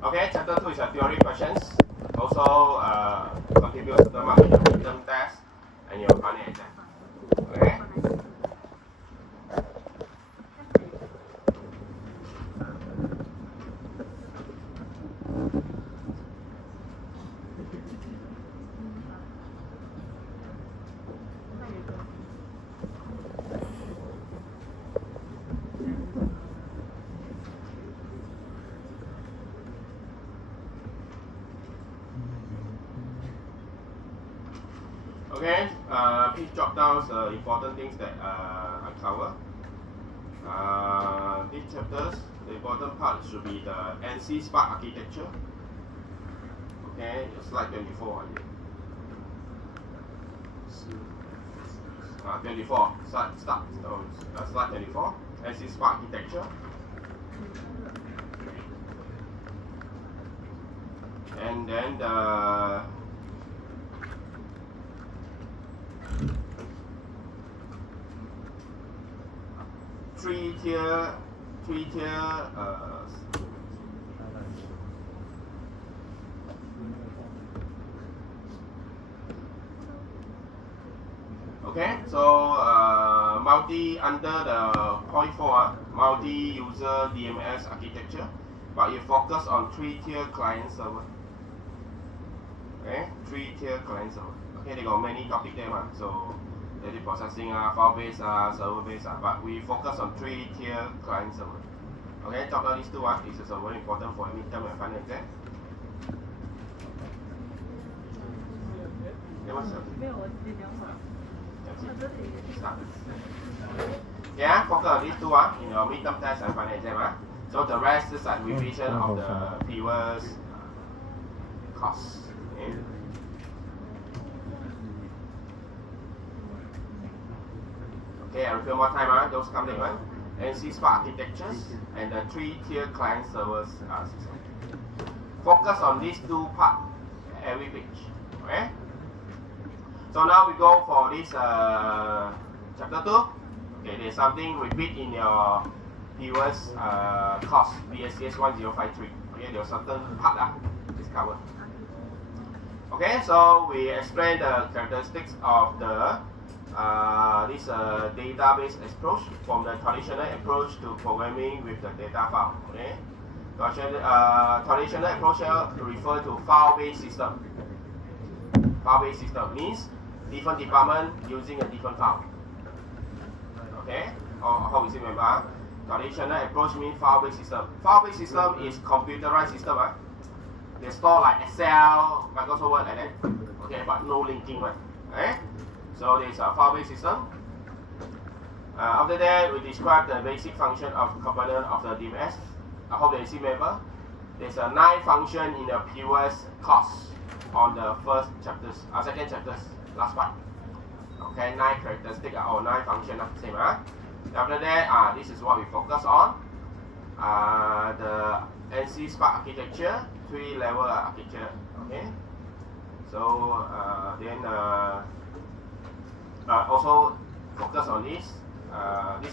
Okay, chapter 2 is a theory questions. Also contributes to the market midterm test and your final exam. Okay. Okay, please jot down the important things that I cover. These chapters, the important part should be the NC Spark architecture. Okay, slide 24. 24, start. Slide 24, NC Spark architecture. And then the three-tier okay, so multi under the point 4, multi-user DMS architecture, but you focus on 3-tier client server. Okay, 3-tier client server. Okay, they got many topics there, so data processing, file-based, server-based, but we focus on 3-tier client server. Okay, talk about these two. This is very important for midterm and final exam. Okay, what's up? Yeah, focus on these two in your midterm test and final exam. So the rest is like revision of the previous course. Okay. Okay, I repeat one more time. Those come later. NC Spark architectures and the 3-tier client servers system. Focus on these two parts every page. Okay. So now we go for this chapter 2. Okay, there's something repeat in your previous course BSCS 1053. Okay, there's certain part is covered. Okay, so we explain the characteristics of the this database approach from the traditional approach to programming with the data file. Okay, traditional approach refer to file-based system. File-based system means different department using a different file. Okay, how is it remember? Traditional approach means file-based system. File-based system is computerized system. They store like Excel, Microsoft Word, like that. Okay, but no linking one. Okay. So there's a file-based system. After that, we describe the basic function of component of the DMS. I hope that you see remember. There's a 9 function in the previous course on the first chapters, second chapters, last part. Okay, 9 characteristics or 9 function, same. After that, this is what we focus on. The NC Spark architecture, 3-level architecture. Okay. So then. Also focus on this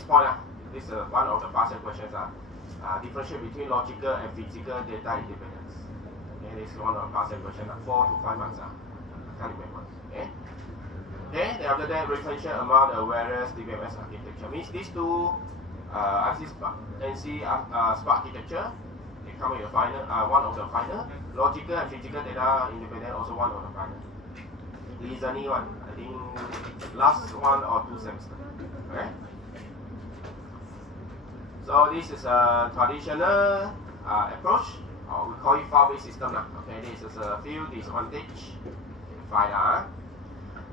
point. This is one of the past questions. Differentiate between logical and physical data independence. Okay, this is one of the past questions. 4 to 5 marks. I can't remember. Okay. Okay. Then after that, differentiate among the various DBMS architecture. Means these two NC Spark architecture. They come with the final. One of the final. Logical and physical data independent. Also one of the final. Reasoning one. I think last 1 or 2 semesters. Okay. So this is a traditional approach. We call it file-based system. Okay, this is a few disadvantage. File.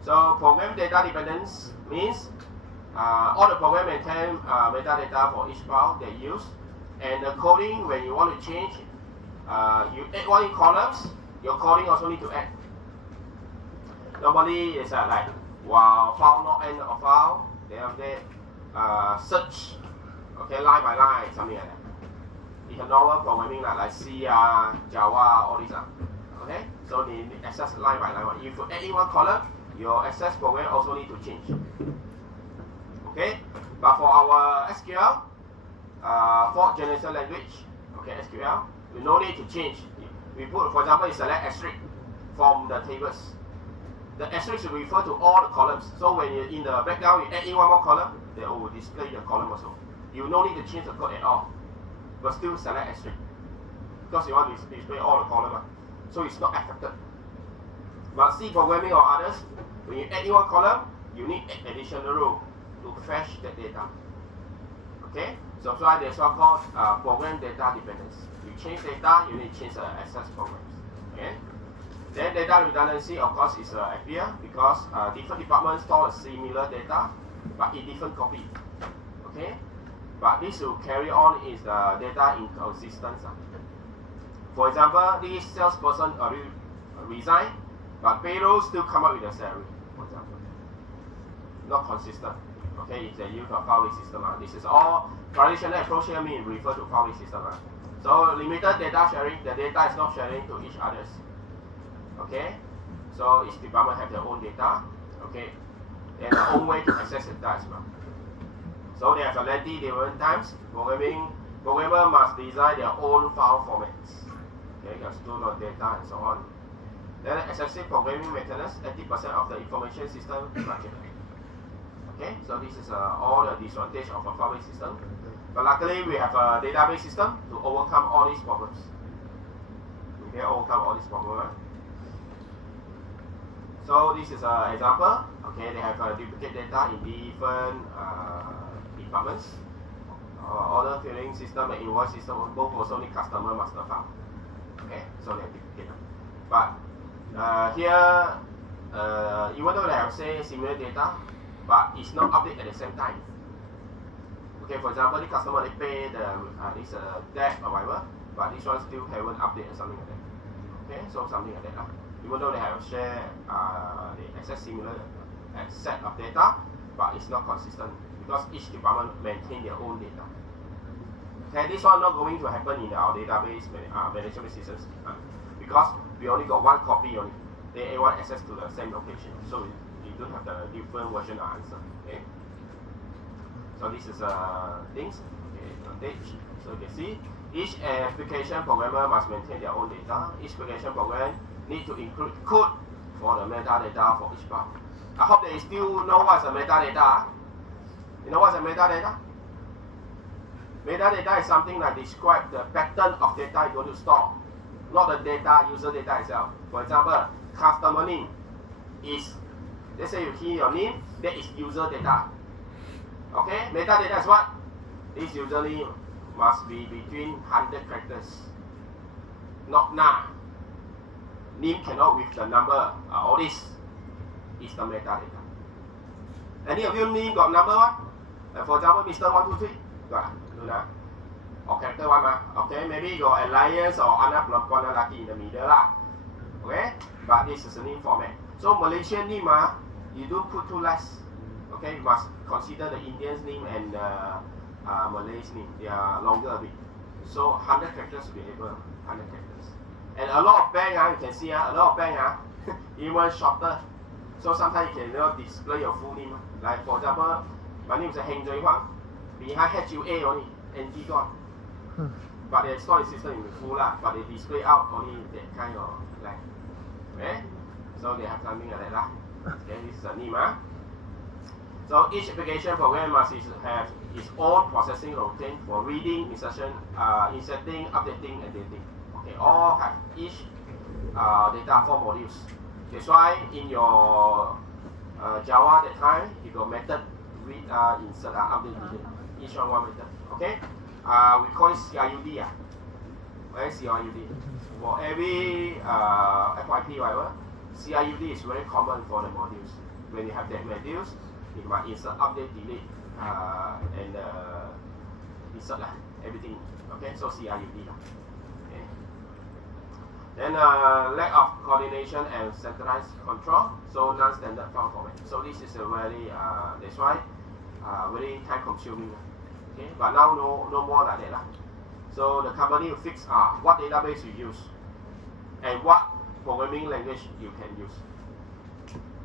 So program data dependence means all the program maintain metadata for each file they use, and the coding when you want to change, you add one in columns. Your coding also need to add. Normally it's like while file not end of file, then after that search, okay, line by line, something like that. It's a normal programming like C, Java, all these. Okay, so they access line by line. If you add in one column, your access program also need to change. Okay, but for our SQL, fourth generation language, okay, SQL, You no need to change. We put, for example, you select asterisk from the tables. The asterisk will refer to all the columns. So when you're in the background, you add in one more column, they will display the column also. You no need to change the code at all, but still select asterisk because you want to display all the columns. So it's not affected. But C programming or others, when you add in one column, you need additional row to fetch the data. Okay, so that's why there's what called program data dependence. You change data, you need to change the access programs. Okay. Then data redundancy, of course, is appear because different departments store similar data, but in different copy. Okay, but this will carry on is data inconsistency. For example, this salesperson resign, but payroll still come up with a salary. For example, not consistent. Okay, it's a use of file-based system. This is all traditional approach here mean refer to file-based system. So limited data sharing, the data is not sharing to each others. Okay, so each department have their own data. Okay, and their own way to access the data as well. So they have a lengthy development times. Programmer must design their own file formats. Okay, you have to store data and so on. Then excessive programming maintenance, 80% of the information system structure. Okay, so this is all the disadvantage of a file-based system. But luckily, we have a database system to overcome all these problems. We can overcome all these problems. So this is an example. Okay, they have duplicate data in different departments. Order filling system and invoice system both also need customer master file. Okay, so they duplicate. But here, even though they have say similar data, but it's not updated at the same time. Okay, for example, the customer they pay this debt or whatever, but this one still haven't updated or something like that. Okay, so something like that. Even though they have share, they access similar set of data, but it's not consistent because each department maintain their own data. Okay, this one not going to happen in our database management systems because we only got one copy only. They want access to the same location, so you don't have the different version of answer. Okay. So this is things. Okay, so you can see each application programmer must maintain their own data. Each application program need to include code for the metadata for each part. I hope they still know what's the metadata. You know what's the metadata? Metadata is something that describes the pattern of data you want to store, not the data, user data itself. For example, customer name is, let's say you key your name, that is user data. Okay, metadata is what? This username must be between 100 characters, not now. Name cannot with the number, all this is the metadata. Any of you name got number one? For example, Mr. 123, got or character one, okay, maybe you got Alliance or Anak Perempuan Lelaki in the middle lah. Okay, but this is a name format. So Malaysian name, you don't put too less. Okay, you must consider the Indian's name and Malay's name. They are longer a bit. So 100 characters will be able, 100 characters. And a lot of bank, you can see a lot of bank even shorter. So sometimes you can display your full name. Like for example, my name is Heng Jui Huang. Behind HUA only, NG gone. But they store the system in the full lah, but they display out only that kind of like. Okay? So they have something like that lah. Okay, this is a name. So each application program must have its own processing routine for reading, insertion, inserting, updating, and deleting. Okay, all have each data form modules. That's why in your Java that time, you got method read, insert, update, delete. Each one method. Okay, we call it CIUD. Where is CIUD? For every FYP, whatever, CIUD is very common for the modules. When you have that modules, you might insert, update, delete, and insert everything. Okay, so CIUD. Okay. Then lack of coordination and centralized control, so non-standard file format. So this is a very that's why very time-consuming. Okay, but now no more like that. So the company will fix what database you use and what programming language you can use.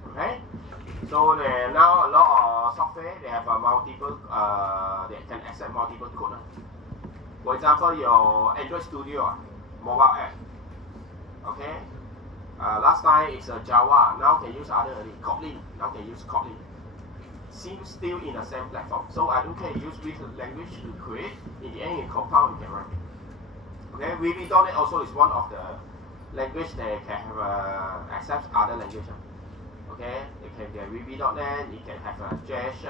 Okay, so there now a lot of software they have multiple they can accept multiple code. For example, your Android Studio mobile app. Okay. Last time it's Java. Now can use other Kotlin. Now can use Kotlin. Still in the same platform. So I don't care use which language to create. In the end, you compile, you can run. Okay. VB.NET also is one of the language that can have accept other languages. Okay. You can get VB.NET. You can have JS#.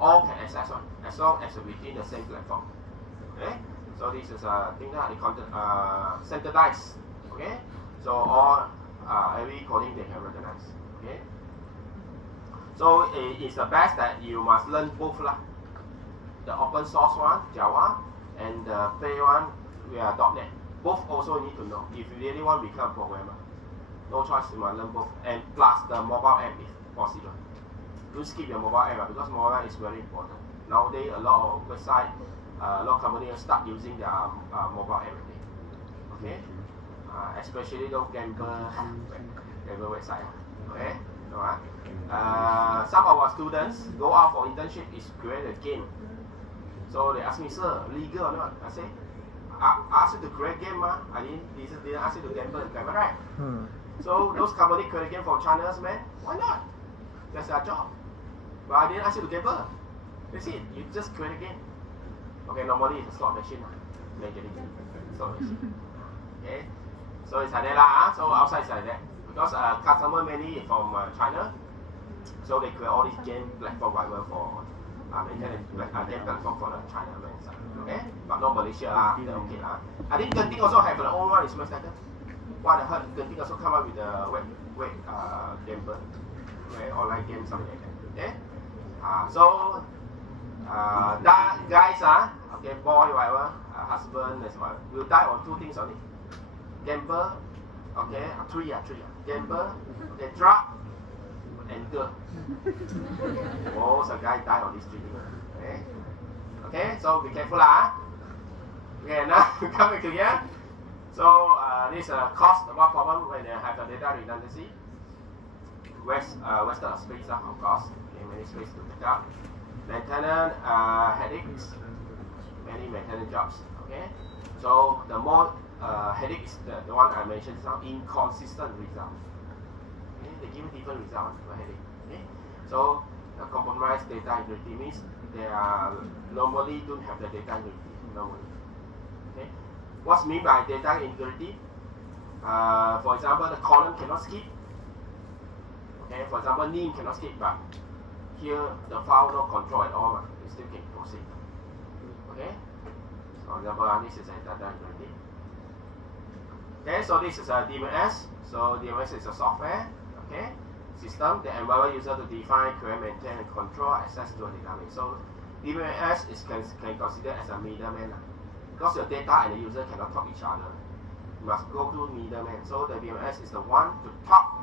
All can access one as long as within the same platform. Okay. So this is a thing that they call standardized. Okay. So all every coding they can recognize. Okay. So it's the best that you must learn both lah. The open source one, Java, and the play one, .NET. Both also need to know if you really want to become a programmer. No choice, you must learn both. And plus the mobile app if possible. Don't skip your mobile app because mobile app is very important. Nowadays, a lot of websites, a lot of companies start using their mobile app already. Okay. Especially those gamble website. Okay. Alright. Some of our students go out for internship is create a game. So they ask me, sir, legal or not? I say, I asked you to create game, I didn't ask you to gamble, right? So those companies create a game for China's man, why not? That's their job. But I didn't ask you to gamble. That's it, you just create a game. Okay, normally it's a slot machine. Slot machine. Okay. So it's like that lah. So outside it's like that. Because customer mainly from China, so they create all these game platform whatever for game platform for the China side. Okay, but not Malaysia lah. Okay lah. I think Genting also have their own one. Is much better. What I heard, Genting also come up with the web game, online game something like that. Okay. So that guys okay, boy whatever, husband as well, will die on two things only. Gamble, okay, three. Gamble, okay, drug, and girl. Most of guys die on these three things. Okay, okay, so be careful lah. Okay, now we come back again. So this cause one problem when they have the data redundancy. Waste of space, of course. Okay, many space to pick up. Maintenance headaches, many maintenance jobs. Okay, so the more headache is the one I mentioned now, inconsistent result. Okay? They give different results for headache. Okay? So compromised data integrity means they are normally don't have the data integrity normally. Okay? What's mean by data integrity? For example, the column cannot skip. Okay, for example, name cannot skip, but here the file no control at all, it still can proceed. Okay? So for example, this is a data integrity. Okay, so this is a DMS. So DMS is a software, okay, system that empower user to define, create, maintain, and control access to a database. So DMS can considered as a middleman because your data and the user cannot talk each other. You must go to middleman. So the DMS is the one to talk,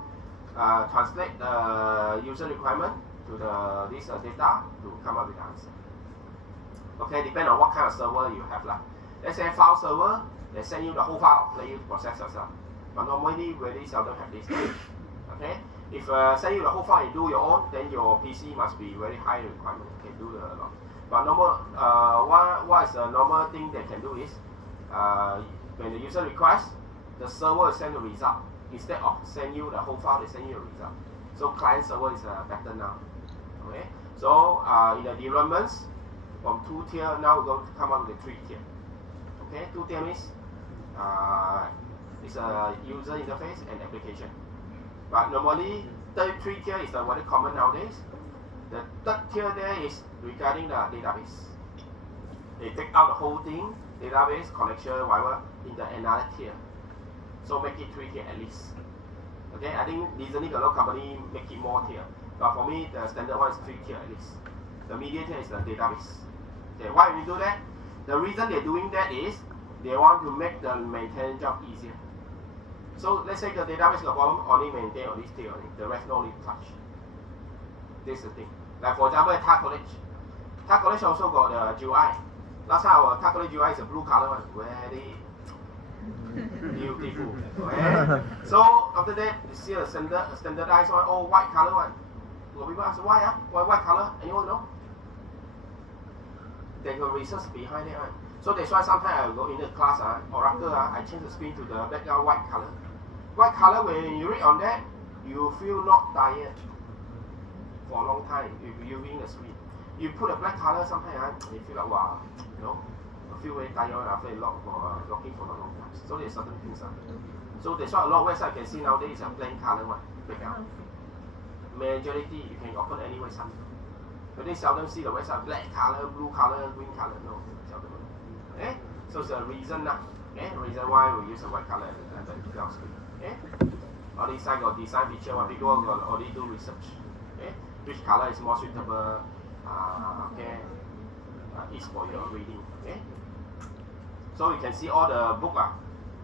translate the user requirement to this data to come up with the answer. Okay, depend on what kind of server you have lah. Let's say file server. They send you the whole file, let you process yourself. But normally, very seldom have this. Okay? If send you the whole file and do your own, then your PC must be very high requirement. Can do a lot. But normal, what is the normal thing they can do is, when the user requests, the server will send the result. Instead of send you the whole file, they send you a result. So client server is better now. Okay? So in the developments, from 2 tier, now we're going to come up with 3 tier. Okay, 2 tier means it's a user interface and application. But normally, 3 tier is the very common nowadays. The 3rd tier there is regarding the database. They take out the whole thing, database, connection, whatever, in the another tier. So make it 3 tier at least. Okay, I think recently a lot of company make it more tier. But for me, the standard one is 3 tier at least. The medium tier is the database. Okay, why we do that? The reason they're doing that is they want to make the maintenance job easier. So let's say the database got problem, only maintain on this tier only. The rest no need to touch. This is the thing. Like for example, at TAR College. TAR College also got the GUI. Last time our TAR College GUI is a blue color one. Very beautiful. Okay? So after that, you see a standardized one, oh white color one. So people ask why why white color? Anyone know? They got research behind it, right? So that's why sometimes I will go in the class, Oracle, I change the screen to the background white color. White color, when you read on that, you feel not tired for a long time if you're using the screen. You put a black color, sometimes you feel like, wow, I feel very tired after locking for a long time. So there's certain things. So that's why a lot of websites you can see nowadays is a plain color one, background. Majority, you can open any website. But they seldom see the website black color, blue color, green color. No, seldom. Okay? So it's a reason. Okay? Reason why we use a white color at the background screen. Okay? All these side got design feature, what people already do research. Okay? Which color is more suitable? Is for your reading. Okay? So you can see all the book,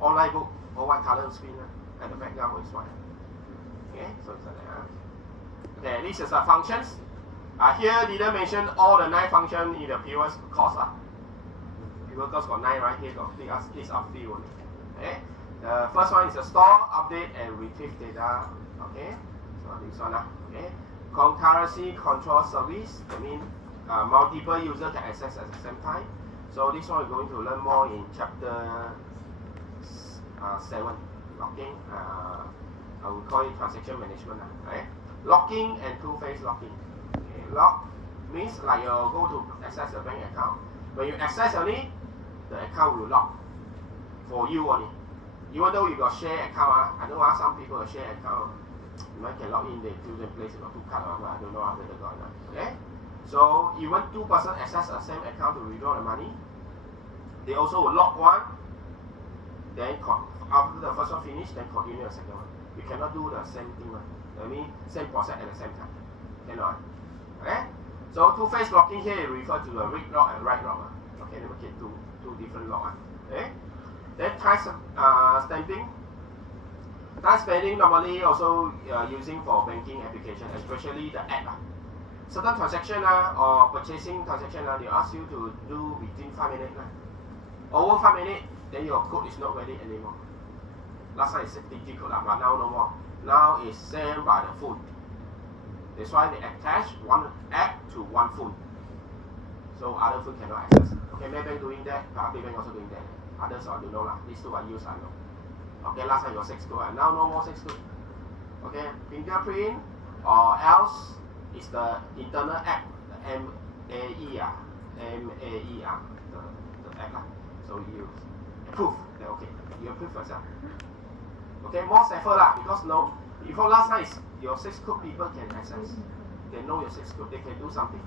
online book, all white color screen, and the background is white. Okay? So it's like that. Okay, this is functions. Here didn't mention all the 9 functions in the previous course. Previous course got 9 right here, got these are few only. Okay? The first one is a store, update, and retrieve data. Okay? So this one. Okay? Concurrency control service. That means multiple users can access at the same time. So this one we're going to learn more in chapter 7. Locking. I will call it transaction management. Right? Locking and two-phase locking. Okay, lock means like you go to access the bank account. When you access only, the account will lock for you only. Even though you got share account, I know some people have share account. You might can log in, they do the place about 2 cards, but I don't know how they got it. Okay? So even 2 persons access the same account to withdraw the money, they also will lock one. Then after the first one finish, then continue the second one. You cannot do the same thing. I mean, same process at the same time. Cannot. Okay? So two-phase locking here refer to the read lock and write lock. Okay, let me get two different lock. Okay? Then time stamping. Time stamping normally also using for banking application, especially the app. Certain transaction or purchasing transaction, they ask you to do within 5 minutes. Over 5 minutes, then your code is not valid anymore. Last time it's 6-digit code, but now no more. Now it's sent by the phone. That's why they attach one app to one phone. So other phone cannot access. Okay, Maybank doing that, Public Bank also doing that. Others I don't know. These two I use, I know. Okay, last time it was 6 code, now no more 6 code. Okay, fingerprint or else is the internal app, the MAE, the app. So you approve. Okay, you approve yourself. Okay, more safer because before last time your 6 code people can access. They know your 6 code, they can do something.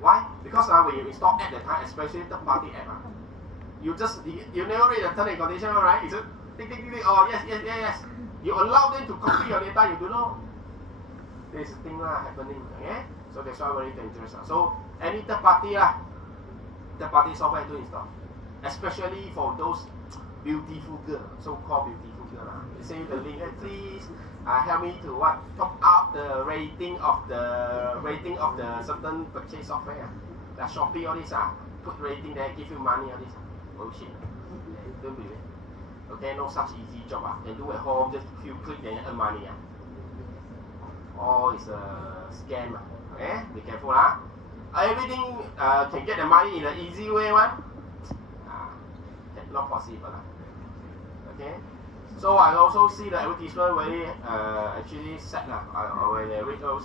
Why? Because when you install at the time, especially third party app, you never read the term and condition, right? Is it tick, oh yes. You allow them to copy your data, you don't know. There's thing happening. Okay? So that's why very dangerous. So any third party software to install. Especially for those beautiful girl, so-called beautiful girl. They say the link, please help me to top up the rating of the certain purchase software. The Shopee all this put rating there, give you money all this. Bullshit. Don't believe it. Okay, no such easy job. Can do at home, just few click then earn money. All is a scam. Okay, be careful Everything can get the money in an easy way not possible. Okay, so I also see the advertisement very actually sad when they read those,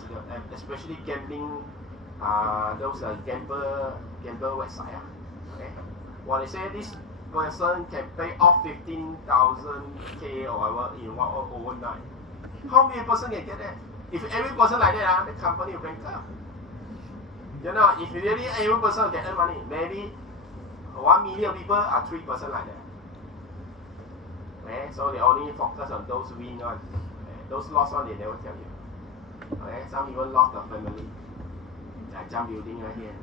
especially gambling, those gamble website. Okay, well they say this person can pay off 15,000 or whatever in overnight. How many person can get that? If every person like that, the company will bankrupt. If really every person can earn money, maybe 1 million people are 3% like that. Okay, so they only focus on those win one. Those lost one they never tell you. Okay, some even lost the family. Like jump building right here and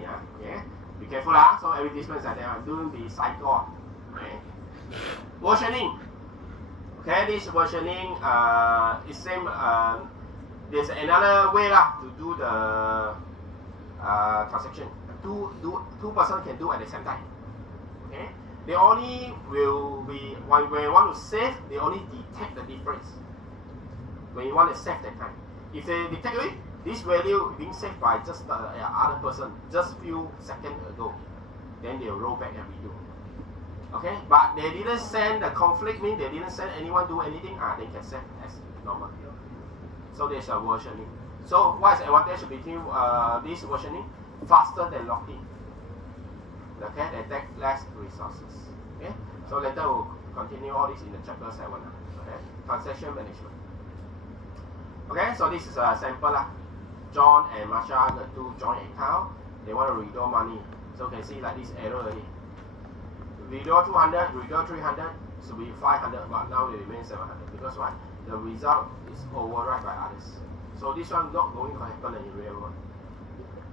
there. Okay, be careful So advertisements is like that. Don't be psycho. Okay. Versioning. Okay, this versioning is same. There's another way to do the transaction. Two person can do at the same time. Okay, they only will be when you want to save, they only detect the difference when you want to save that time. If they detect it, this value being saved by just the other person just few seconds ago, then they'll roll back and redo. Okay, but they didn't send the conflict, mean they didn't send anyone do anything, they can send as normal. So there's a versioning. So what is the advantage between this versioning? Faster than locking. Okay, they take less resources. Okay, so later we'll continue all this in the chapter 7. Okay, transaction management. Okay, so this is a sample. John and Marsha, the two joint account, they want to withdraw money. So you can see like this error already. Withdraw 200, withdraw 300, should be 500, but now it remains 700. Because why? The result is override by others. So this one not going to happen in real world.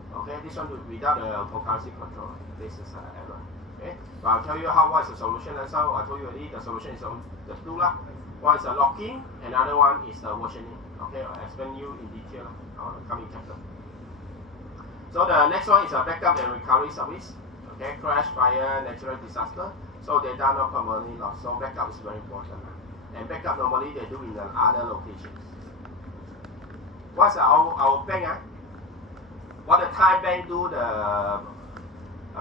Okay, this one without the concurrency control. This is an error. Okay, but I'll tell you what is the solution. And so I told you already the solution is on the two. One is the locking, another one is the versioning. Okay, I'll explain you in detail on the coming chapter. So the next one is a backup and recovery service. Okay, crash, fire, natural disaster. So data not permanently lost. So backup is very important. And backup normally they do in the other locations. What's our bank? What the Thai bank do the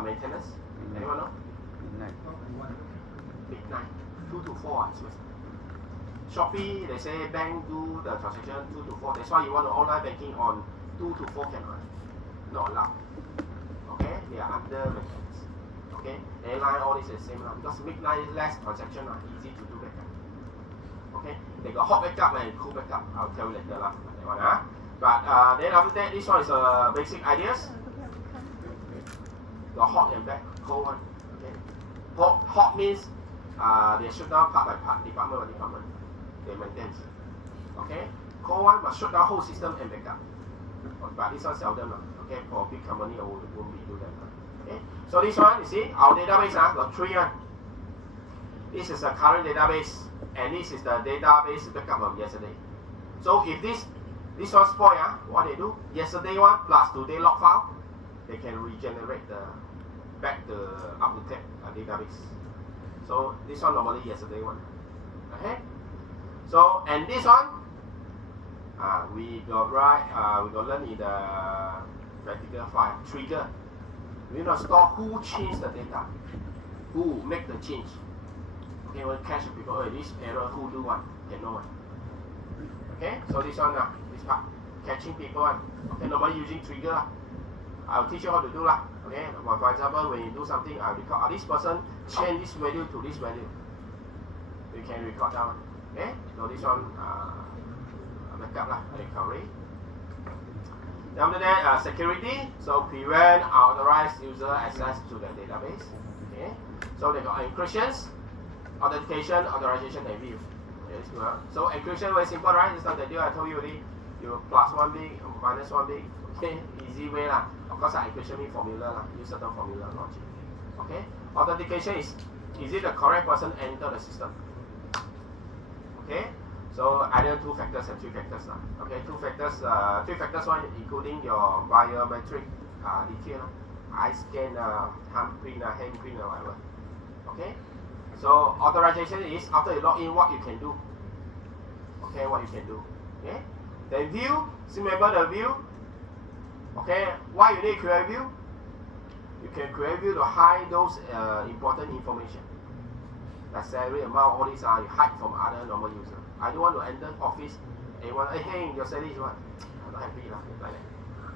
maintenance? Anyone know? Midnight. 2 to 4. Shopee, they say bank do the transaction 2 to 4. That's why you want to online banking on 2 to 4 cannot. Not allowed. Okay, they are under maintenance. Okay, airline all this is the same because midnight less transaction easy to do backup. Okay, they got hot backup and cool backup. I'll tell you later that one. But then after that, this one is basic ideas. The hot and cold one. Okay, hot means they shut down part by part, department by department. They maintain. Okay, cold one must shut down whole system and backup. But this one seldom. Okay, for big company, I won't be do that. Okay, so this one, you see, our database got 3 one. This is a current database, and this is the database backup of yesterday. So if this one spoil, what they do? Yesterday one plus today log file, they can regenerate the back the up to date database. So this one normally yesterday one. Okay. So and this one, we got learn in the practical file trigger. We not store who changed the data, who make the change. Okay, when catch people, this error who do one, can know one. Okay, so this one this part, catching people one. Okay, nobody using trigger. I'll teach you how to do Okay, for example, when you do something, I record this person change this value to this value. You can record down. Okay, so this one backup recovery. Then after that, security. So prevent unauthorized user access to the database. Okay, so they got encryptions, authentication, authorization, and view. Okay, so encryption very simple, right? It's not the deal I told you already. You plus 1 big, minus 1 big. Okay, easy way lah. Of course, encryption means formula use certain formula logic. Okay, authentication is it the correct person enter the system? Okay, so either 2 factors and 3 factors Okay, 2 factors, 3 factors one including your biometric detail, eye scan, handprint, or whatever. Okay, so authorization is after you log in, what you can do. Okay, what you can do. Okay, then view. Still remember the view. Okay, why you need create view? You can create view to hide those important information. Like salary amount, all these you hide from other normal users. I don't want to enter office. Anyone, hey, your salary is what? I'm not happy like that.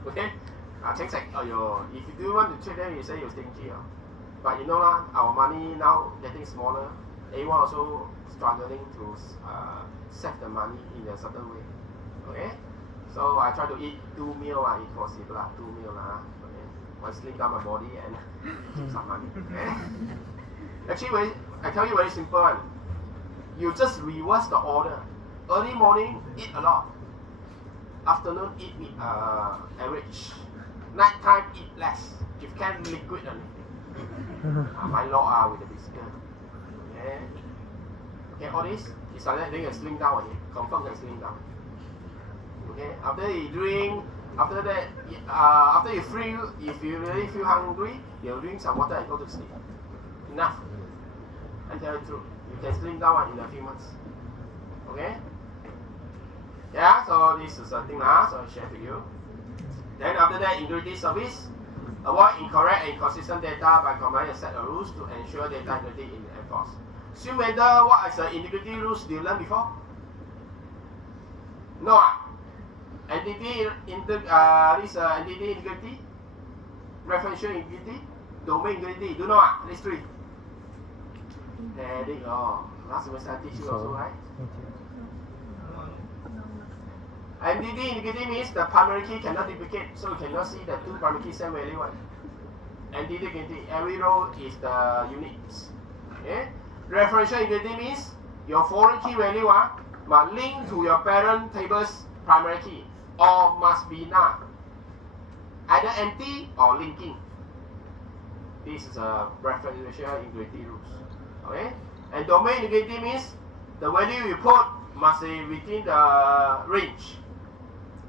Okay, if you do want to check them, you say you're stingy. But you know our money now getting smaller. Everyone also struggling to save the money in a certain way. Okay. So I try to eat 2 meals if possible 2 meals okay. One slim down my body and keep some money. Okay? Actually, I tell you very simple one. You just reverse the order. Early morning, eat a lot. Afternoon, eat average. Night time, eat less. If can, liquid only. My law with the biscuit. Okay. Okay, all this is like doing a slim down again. Confirm can slim down. Okay, after you drink, after that, after you free, if you really feel hungry, you drink some water and go to sleep. Enough. I tell you the truth. You can slim down in a few months. Okay? Yeah, so this is something so I share with you. Then after that, integrity service. Avoid incorrect and inconsistent data by combining a set of rules to ensure data integrity in enforced. Swimweather, what is the integrity rules? Do you learn before? No. Entity integrity, referential integrity, domain integrity. Do you know? These three. There you go. Last semester I teach you also, right? Entity integrity means the primary key cannot duplicate, so you cannot see the two primary keys same value. Entity integrity, every row is the uniques. Okay? Referential integrity means your foreign key value must link to your parent table's primary key, or must be null, either empty or linking. This is a referential integrity rules. Okay? And domain integrity means the value you put must be within the range.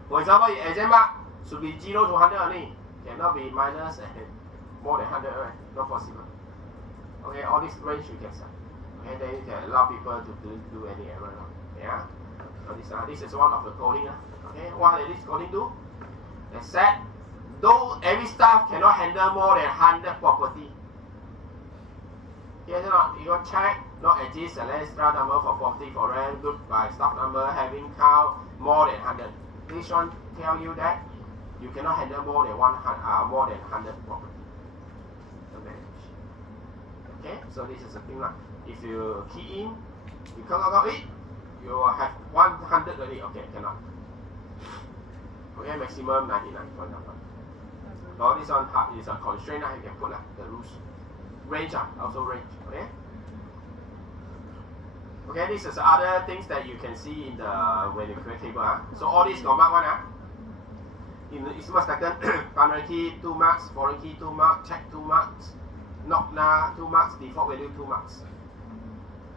For example, your exam mark should be 0 to 100 only, cannot be minus and more than 100, right? Not possible. Okay, all this range you can set. Okay, then you can allow people to do any error. Yeah. So this is one of the coding. Okay, what does this coding do? They said, though every staff cannot handle more than 100 property. Yes or not? You go check, not exist an extra number for property for rent group by staff number having count more than 100. This one tell you that you cannot handle more than 100 property. Okay, so this is a thing like if you key in, you count it, you have 100 already. Okay, cannot. Okay, maximum 99 for example. So this one is a constraint. You can put the rules. Range also range. Okay. Okay, this is other things that you can see in the when you create table. So all these got mark one. In the instrument second, primary key 2 marks, foreign key 2 marks, check 2 marks, not now 2 marks, default value 2 marks.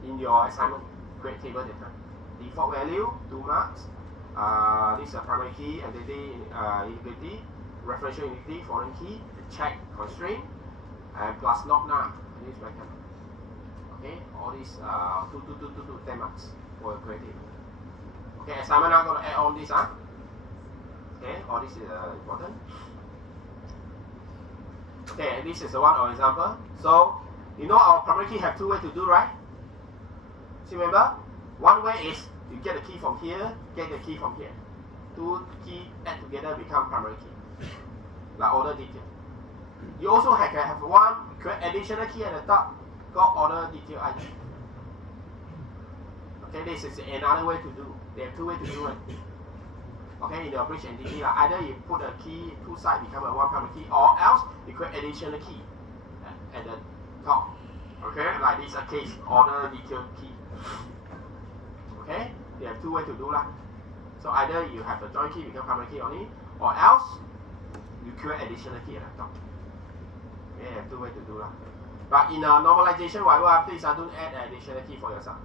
In your assignment, create table data. Default value 2 marks. This is a primary key, entity integrity, referential integrity, foreign key, check constraint, and plus not now. This bracket. Okay, all these 10 marks for your creative. Okay, assignment I'm going to add on this. Okay, all this is important. Okay, this is one example. So, you know our primary key have 2 ways to do, right? So remember, one way is you get the key from here, get the key from here. 2 keys add together become primary key. Like order detail. You also have one create additional key at the top called order detail ID. Okay, this is another way to do. They have 2 ways to do it. Okay, in the bridge entity, either you put a key 2 sides become a 1 primary key, or else you create additional key at the top. Okay, like this case order detail key. Okay, they have 2 ways to do that. So either you have a joint key become primary key only, or else you create additional key at the top. Okay, you have 2 ways to do that. But in a normalization, whatever, please don't add an additional key for yourself.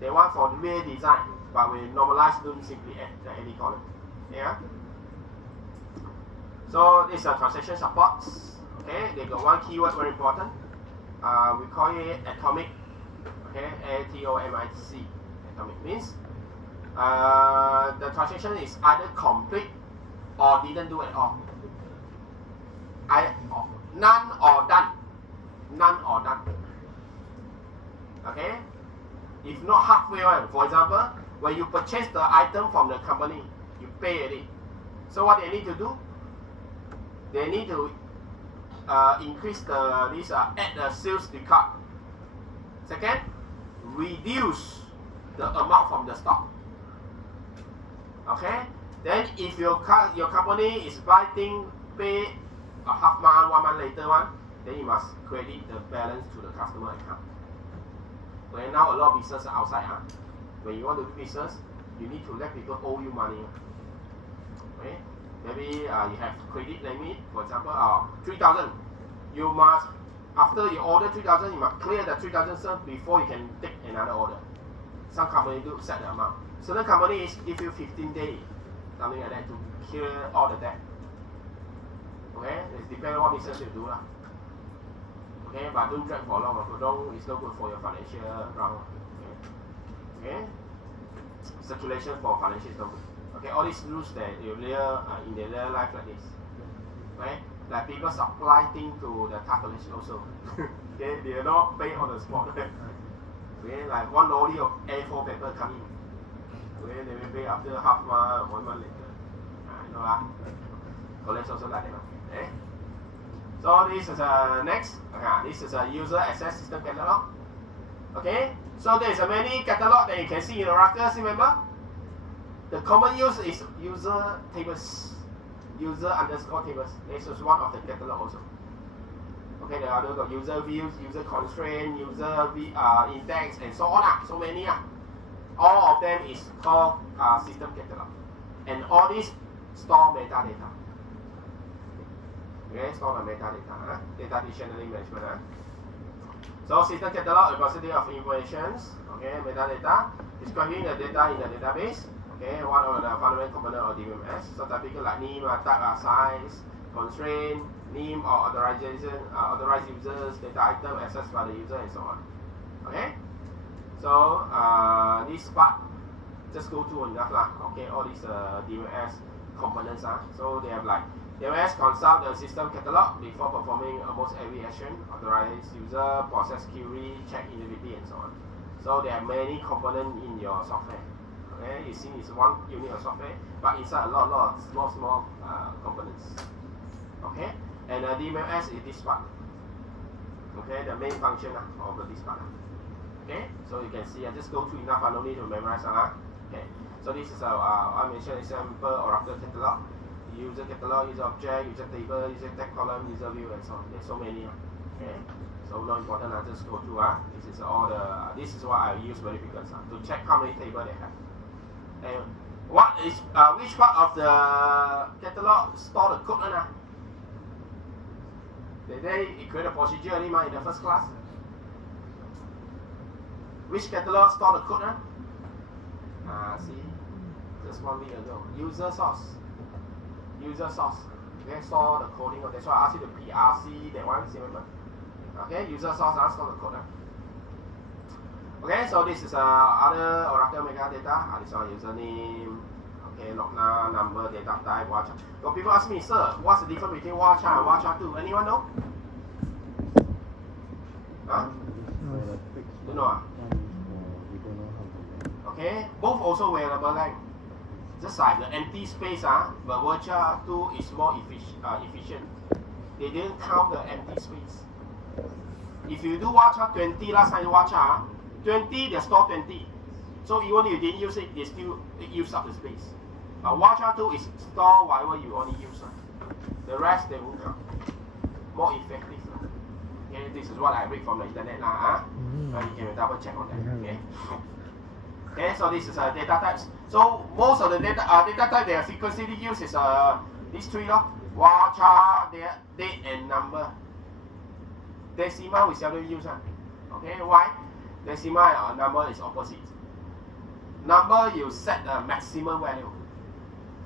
They want for real design, but we normalize, don't simply add the any column. Yeah. So this is a transaction support. Okay, they got one keyword very important. We call it atomic. Okay, ATOMIC. Atomic means the transaction is either complete or didn't do at all. None or done. None or done. Okay? If not halfway on, for example, when you purchase the item from the company, you pay it. So what they need to do? They need to increase add the sales record. Second, reduce the amount from the stock. Okay? Then if your company is buying thing, pay a half month, 1 month later then you must credit the balance to the customer account. Okay, now a lot of business are outside. When you want to do business, you need to let people owe you money. Okay? Maybe you have credit limit, for example, 3,000. You must, after you order 3,000, you must clear the 3,000 serve before you can take another order. Some companies do set the amount. Certain companies give you 15 days, something like that, to clear all the debt. Okay, it depends on what business you do. Okay, but don't drag for long. It's not good for your financial round. Okay, circulation for financial is not good. Okay, all these rules that you live in the real life like this. Okay, Like people supply things to the car collection also. Okay, they are not pay on the spot. Okay, like one lorry of A4 paper coming. Okay, they will pay after half month, 1 month later. You know, collect also like that. Okay. So this is next. This is a user access system catalog. Okay. So there is a many catalog that you can see in Oracle. Remember, the common use is user tables, user underscore tables. This is one of the catalog also. Okay, the other got user views, user constraint, user index, and so on. So many. All of them is called system catalog, and all these store metadata. Okay, store the metadata, data dictionary management. So system catalog, repository of informations. Okay, metadata, describing the data in the database. Okay, one of the fundamental component of DBMS. So typical like name, type, size, constraint, name or authorized users, data item accessed by the user, and so on. Okay. So this part just go through enough lah. Okay, all these DBMS components so they have like DBMS consult the system catalog before performing almost every action, authorize user, process query, check integrity, and so on. So there are many components in your software. Okay, you see it's one unit of software, but inside a lot of small components. Okay, and DBMS is this part. Okay, the main function of this part. Okay, so you can see I just go through enough. I don't need to memorize. Okay, so this is I mentioned example Oracle catalog, user catalog, user object, user table, user tag column, user view, and so on. There's so many. Okay, so not important. I just go through. This is all the. This is what I use verifications to check how many tables they have. And what is which part of the catalog store the code Did they create a procedure in the first class? Which catalog store the code? See, just 1 week ago. User source. User source. Okay, store the coding. That's why I asked you the PRC, that one, remember? Okay, user source, store the code. Okay, so this is other Oracle metadata. This one username. Okay, logna, number, data type, watch. So people ask me, sir, what's the difference between watcher and watcher 2? Anyone know? Huh? Don't know. Okay, both also variable length. Just like the empty space, but Watcher 2 is more efficient. They didn't count the empty space. If you do Watcher 20 last time, Watcher 20, they store 20. So even if you didn't use it, they still use up the space. But Watcher 2 is store whatever you only use. The rest they won't count. More effective. Okay, this is what I read from the internet. You can double check on that. Okay. Okay, so this is data types. So most of the data type they are frequently used is these three Watcher, date, and number. Decimal we seldom use. Okay, why? Decimal and number is opposite. Number you set the maximum value.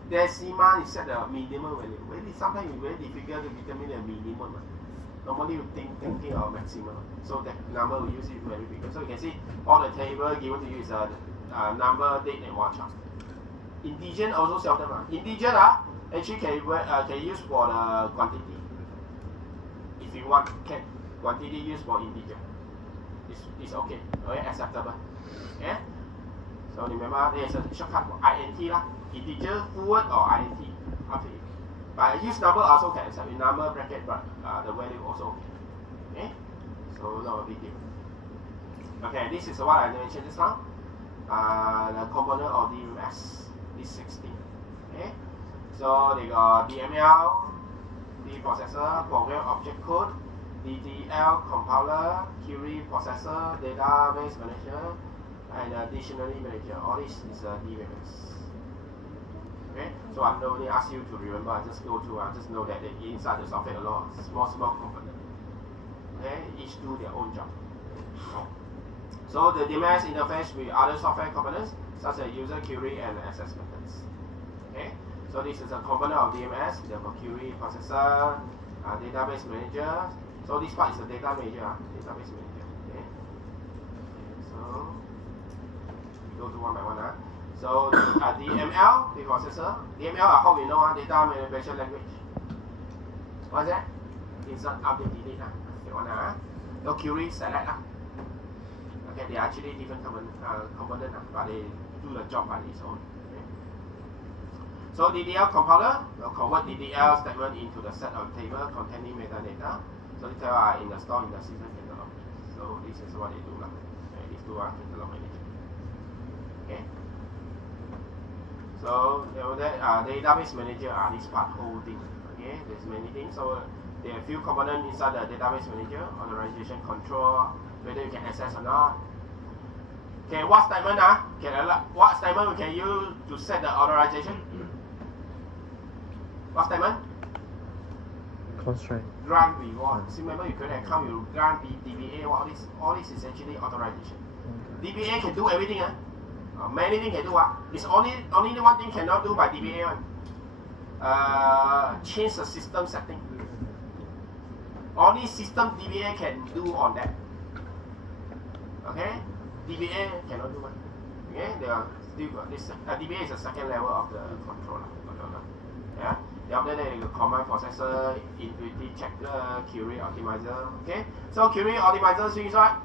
Decimal you set the minimum value. Sometimes it's very difficult to determine the minimum. Normally you thinking of maximum. So that number we use it very big. So you can see all the table given to you is number, date, and Watcher. Integer also seldom. Integer actually can use for the quantity. If you want, can quantity used for integer. It's okay, acceptable. Okay. So remember there's a shortcut for int integer, full word, or int. Up to you. But use number also can accept in number bracket, but the value also okay. So not a big deal. Okay, this is what I mentioned just now. The component of DBMS, this 16. Okay, so they got DML, preprocessor, program object code, DDL compiler, query processor, database manager, and dictionary manager. All this is DBMS. Okay, so I don't only ask you to remember. I just go to just know that inside the software a lot of small components. Okay, each do their own job. So the DBMS interface with other software components such as user query and access methods. Okay, so this is a component of DBMS, the query processor, database manager. So this part is the data manager, database manager. Okay, so we go to one by one. So DML, the processor. DML, how we know, data manipulation language. What's that? Insert, update, delete lah. That one lah. No query, select lah. Okay, they are actually different component but they do the job by its own. Okay. So DDL compiler will convert DDL statement into the set of table containing metadata. So detail are in the store in the system catalog. So this is what they do lah. Okay, these two are catalog manager. Okay. So database manager are this part whole thing. Okay, there's many things. So there are a few components inside the database manager, authorization control, whether you can access or not. Okay, what statement what statement we can use to set the authorization? What statement? Constraint. Grant reward. So remember you create an account, you grant DBA, all this is actually authorization. Okay. DBA can do everything. Many things can do. It's only one thing cannot do by DBA one. Change the system setting. Only system DBA can do on that. Okay, DBA cannot do one. Okay, they are still this. DBA is the second level of the controller. Yeah. After that, the command processor, intuitive checker, query optimizer. Okay, so query optimizer swings right.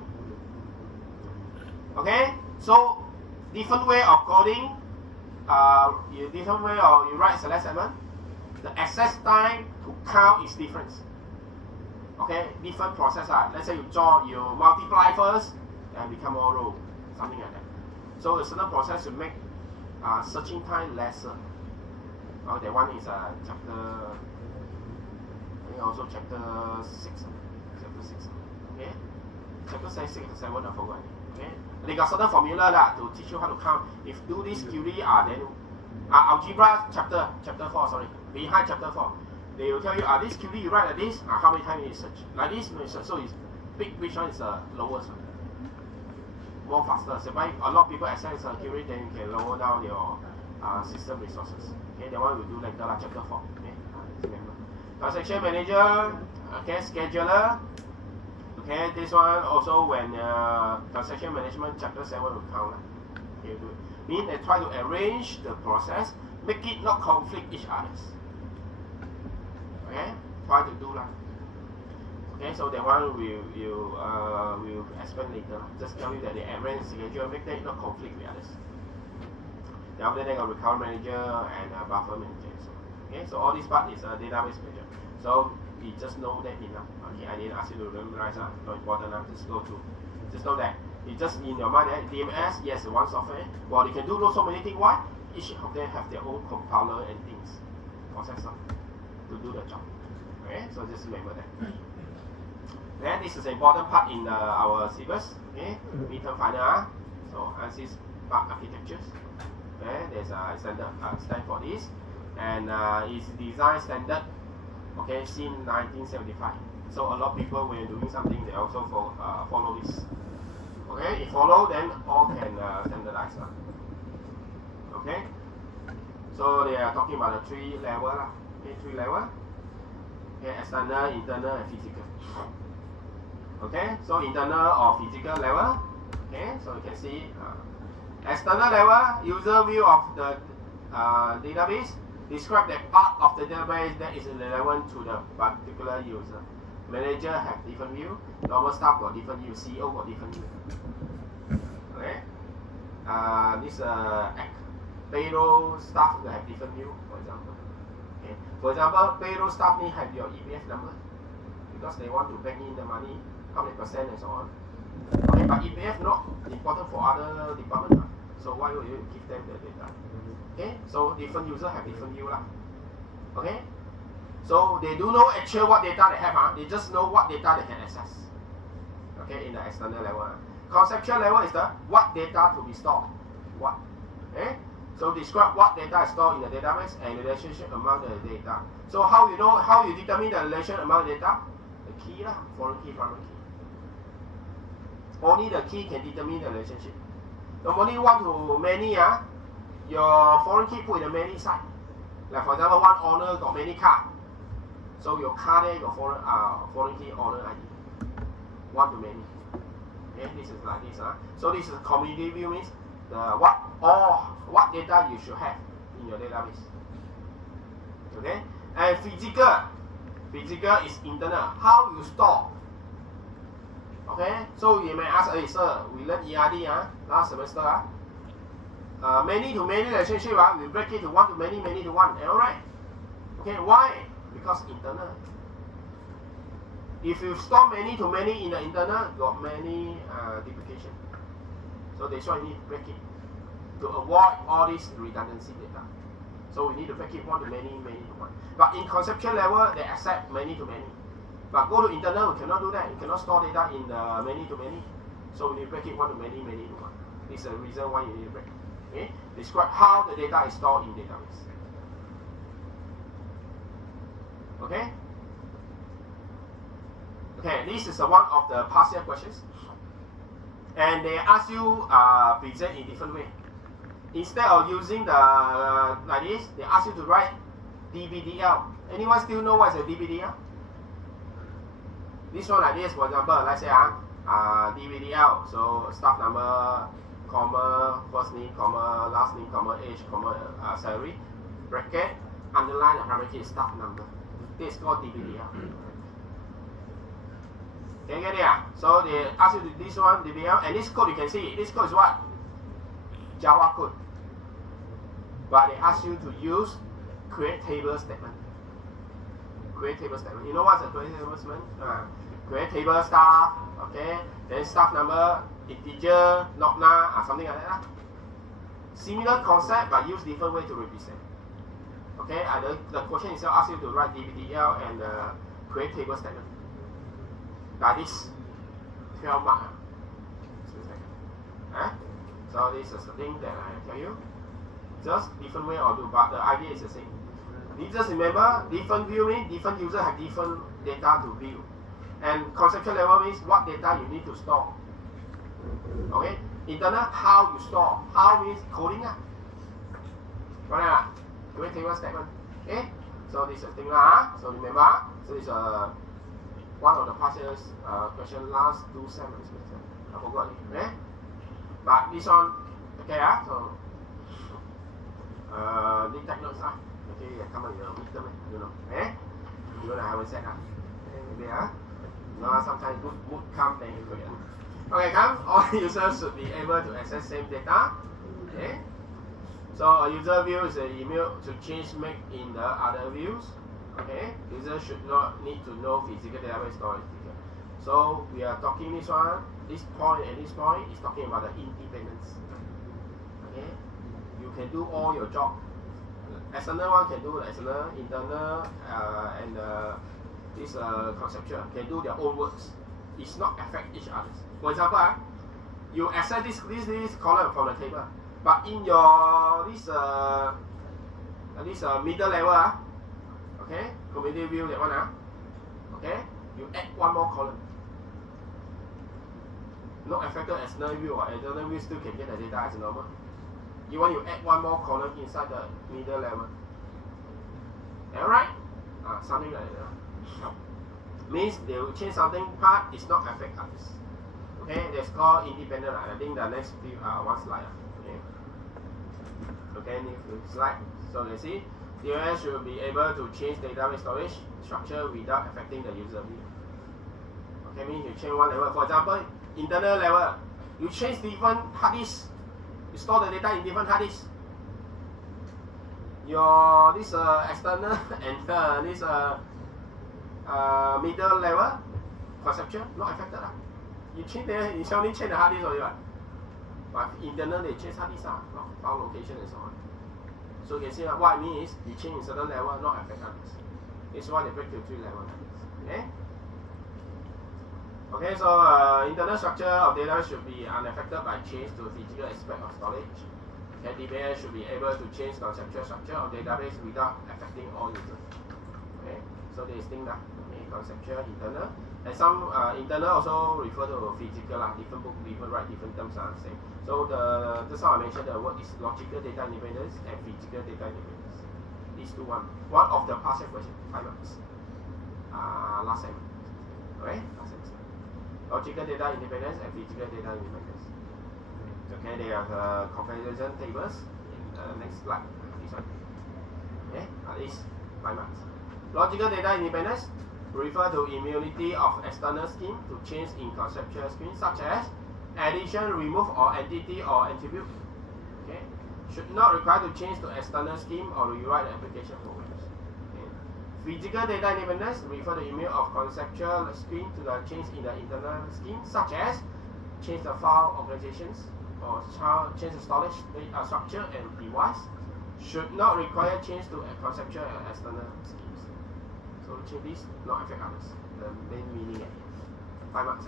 Okay, so different way of coding. Different way of you write select segment. The access time to count is different. Okay, different process. Let's say you multiply first and become more row, something like that. So a certain process to make searching time lesser. That one is chapter. I think also chapter 6. Chapter 6. Okay, chapter 6 and 7 I forgot. Okay, they got certain formula to teach you how to count. If do this query, then algebra chapter 4. Sorry, behind chapter 4. They will tell you, this query you write like this, how many times you search. Like this, so it's pick which one is the lowest one. More faster. So by a lot of people access a query, then you can lower down your system resources. Okay, that one we do later, chapter 4. Okay, remember. Transaction manager, okay, scheduler. Okay, this one also when transaction management chapter 7 will count. Okay, do it. Mean they try to arrange the process, make it not conflict each others. Okay, try to do that. Okay, so that one will explain later. Just tell you that the arrange schedule make that not conflict with others. Then after that, got record manager and buffer manager. Okay, so all this part is a database manager. So you just know that enough. Okay, I didn't ask you to memorize. Not important. Just go through. Just know that it's just in your mind that DMS, yes, one software. Well, they can do so many things. Why? Each of them have their own compiler and things, processor to do the job. Okay, so just remember that. Then this is an important part in our syllabus. Okay, midterm final. So ANSYS part architectures. Okay, there's a standard stand for this, and it's design standard. Okay, since 1975. So a lot of people when doing something, they also follow this. Okay, if follow, then all can standardize. Okay, so they are talking about the 3 level. Okay, 3 level. Okay, external, internal, and physical. Okay, so internal or physical level. Okay, so you can see external level, user view of the database. Describe the part of the database that is relevant to the particular user. Manager have different view. Normal staff got different view. CEO got different view. Okay. This payroll staff will have different view, for example. Okay. For example, payroll staff need have your EPF number because they want to bank in the money, how many percent and so on. Okay, but EPF not important for other departments. So why would you give them the data? Okay, so different users have different view lah. Okay, so they do know actual what data they have. They just know what data they can access. Okay, in the external level. Conceptual level is the what data to be stored. What? Okay, so describe what data is stored in the database and relationship among the data. So how you know, how you determine the relation among data? The key lah, foreign key, primary key. Only the key can determine the relationship. Normally 1 to many, your foreign key put in the many side. Like for example, one owner got many car. So your car there got foreign key owner ID. 1 to many. Okay, this is like this. So this is a community view means what data you should have in your database. Okay, and physical. Physical is internal. How you store? Okay, so you may ask, hey sir, we learned ERD last semester. Many to many relationship, we break it to one to many, many to one. Alright? Okay, why? Because internal. If you store many to many in the internal, you got many duplication. So that's why you need to break it to avoid all this redundancy data. So we need to break it one to many, many to one. But in conceptual level, they accept many to many. But go to internal, we cannot do that. You cannot store data in the many to many. So we need to break it one to many, many to one. This is the reason why you need to break it. Okay? Describe how the data is stored in database. Okay? Okay, this is one of the past year questions. And they ask you present in different way. Instead of using the like this, they ask you to write DBDL. Anyone still know what is a DBDL? This one like this, for example, let's say DBDL. So staff number, comma, first name, comma, last name, comma, age, comma, salary, bracket, underline the primary key staff number. This is called DBDL. Can you get it? So they ask you to do this one, DBL, and this code you can see. This code is what? Java code. But they ask you to use create table statement. Create table statement. You know what's a create table statement? Create table staff, okay? Then staff number, integer, not something like that. Similar concept, but use different way to represent. Okay, the question itself asks you to write DBDL and create table statement. Like this, 12 mark. So this is the thing that I tell you. Just different way of do, but the idea is the same. You just remember, different view means different users have different data to view. And conceptual level means what data you need to store. Okay? Internal, how you store. How means coding. Right? Create table statement. Okay? So this is the thing. So remember, so this is one of the past year's question last 2 semesters. I forgot it. Okay? But this one, okay, so need take notes. Okay, come on, midterm, you know. You know I haven't said maybe sometimes good mood come then you forget. Okay, come. All users should be able to access same data. Okay. So a user view is an email to change make in the other views. Okay. User should not need to know physical database storage detail. So we are talking this one. This point and this point is talking about the independence. Okay. You can do all your job. External one can do the external, internal, and this conceptual can do their own works. It's not affect each other. For example, you access this column from the table, but in your this middle level, okay, community view that one, okay, you add one more column. Not affected external view or internal view still can get the data as normal. You want to add one more column inside the middle level. Alright? Something like that. Means they will change something part, it's not affect others. Okay, that's called independent. I think the next few one slide. Okay, next slide. So let's see. DOS should be able to change database storage structure without affecting the user view. Okay, means you change one level. For example, internal level, you change different hard disks. You store the data in different hard disks. Your this external and this middle level conceptual not affected. You change you only change the hard disk only. But internal they change hard disk, file location and so on. So you can see what I mean is you change in certain level not affect others. This is why they break to 3 levels. Okay. Okay, so internal structure of data should be unaffected by change to physical aspect of storage. Okay, DBA should be able to change conceptual structure of database without affecting all users. Okay, so they distinct conceptual, internal, and some internal also refer to physical. Different book, different write different terms are the same. So just how I mentioned, the word is logical data independence and physical data independence. These two one of the past question, 5 marks. Last sem. Okay, last sem. Logical data independence and physical data independence. Okay, they have comparison tables in the next slide. This one. Okay, at least 5 marks. Logical data independence refer to immunity of external scheme to change in conceptual scheme, such as addition, remove, or entity or attribute. Okay, should not require to change to external scheme or rewrite the application programs. Okay. Physical data independence refer to immune of conceptual scheme to the change in the internal scheme, such as change the file organizations or change the storage structure and device. Should not require change to a conceptual and external schemes. So change this, not affect others. The main meaning 5 marks.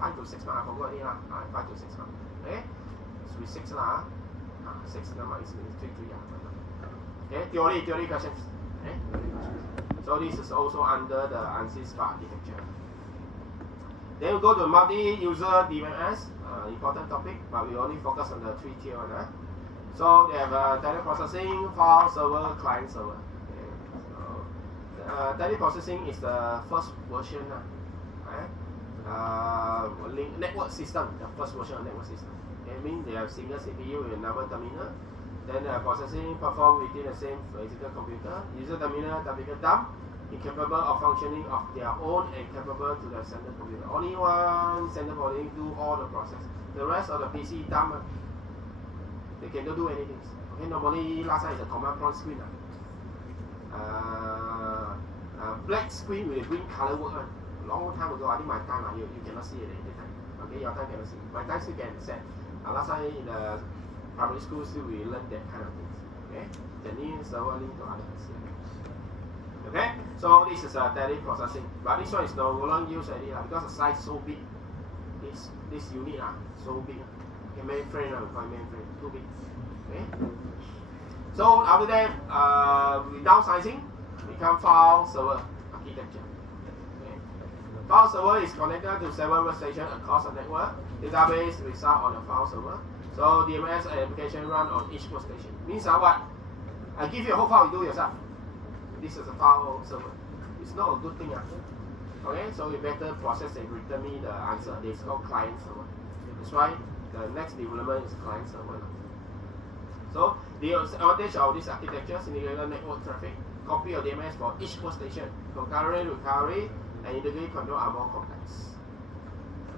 5 to 6 marks. I forgot it 5 to 6 marks. Okay, so we 6 lah. 6 number is 3. Okay, theory questions. Okay, so this is also under the ANSYS architecture. Then we go to multi-user DMS, important topic, but we only focus on the 3 tier one. So they have data processing, file server, client server. Okay. So, data processing is the first version. Network system, the first version of network system. It means they have single CPU with another terminal. Then processing performed within the same physical computer. User terminal typically dumb, incapable of functioning of their own and capable to the central computer. Only one central computer do all the process. The rest of the PC dumb. They cannot do anything. Okay, normally last time is a command prompt screen. Black screen with a green color work. Long time ago, I think my time you cannot see it at the time. Okay, your time cannot see. My time still can set. Last time in the primary school still we learn that kind of things. Okay, the new server link to other PC. Okay, so this is data processing, but this one is no longer used already because the size so big. This unit so big. Okay, mainframe mainframe too big. Okay. So after that, we downsizing, become file server architecture. Okay. File server is connected to several workstations across the network. Database reside on the file server. So DMS and application run on each workstation. Means what? I give you a whole file, you do yourself. This is a file server. It's not a good thing. Okay, so you better process and return me the answer. It's called client server. That's why the next development is client server. So the advantage of this architecture, syndicated network traffic, copy of DMS for each workstation, concurrent recovery, and integrated control are more complex.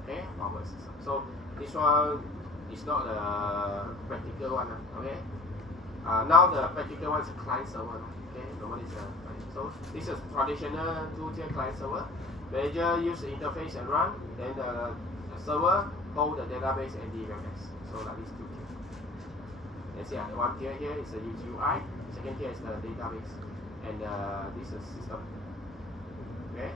Okay, power system. So this one is not the practical one. Okay. Now the practical one is client server. Okay, normally it's so this is traditional 2-tier client server. Manager use the interface and run. Then the server hold the database and DMS. So that is 2 tier. Let's see, one tier here is the UI. Second tier is the database, and this is system. Okay.